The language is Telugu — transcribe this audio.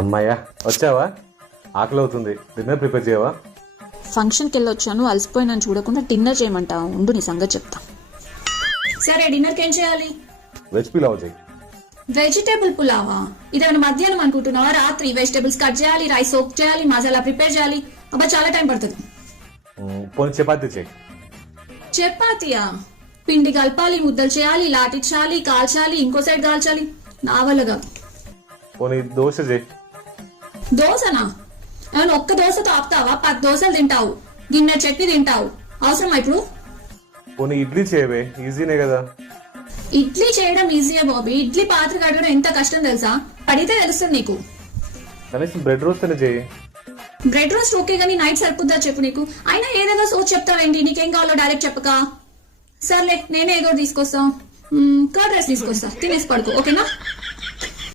అమ్మాయ్యా వచ్చావా? ఆకలి అవుతుంది, డిన్నర్ ప్రిపేర్ చేయవా? ఫంక్షన్కి వెళ్ళొచ్చాను, అలసిపోయినాను చూడకుండా డిన్నర్ చేయమంటావు. ఉండు నీ సంగతి చెప్తా. సరే, డిన్నర్కి ఏం చేయాలి? వెజ్ పులావ్ చేయి. వెజిటేబుల్ పులావా? ఇదేమైనా మధ్యాహ్నం అనుకుంటున్నావా? రాత్రి వెజిటేబుల్స్ కట్ చేయాలి, రైస్ సోక్ చేయాలి, మసాలా ప్రిపేర్ చేయాలి. అబ్బా చాలా టైం పడుతుంది. పోనీ చపాతీ చేయి. చపాతీయా? పిండి కలపాలి, ముద్దలు చేయాలి, లాటించాలి, కాల్చాలి, ఇంకో సైడ్ కాల్చాలి. నా వల్లగా. పోనీ దోశ చేయి. దోశనా? ఏమైనా ఒక్క దోశతో ఆపుతావా? 10 దోశలు తింటావు, గిన్నె చట్నీ తింటావు. అవసరమా ఇప్పుడు? పోనీ ఇడ్లీ చేయవే, ఈజీనే కదా. ఇడ్లీ చేయడం ఈజీయే బాబీ. ఇడ్లీ పాత్ర కడగడం ఎంత కష్టం తెలుసా? పడితే తెలుస్తుంది నీకు. కనీసం బ్రెడ్ రోస్ట్ అనే చేయి. బ్రెడ్ రోస్ట్ ఓకే గానీ నైట్ సరిపోద్దా చెప్పు నీకు? అయినా ఏదేదో సోచ్ చెప్తావేంటి? నీకేం కావాలో డైరెక్ట్ చెప్పక. సర్లే, నేనే ఏదో తీసుకొస్తా. కర్డ్ రైస్ తీసుకొస్తా, తినేసి పడుకో, ఓకేనా?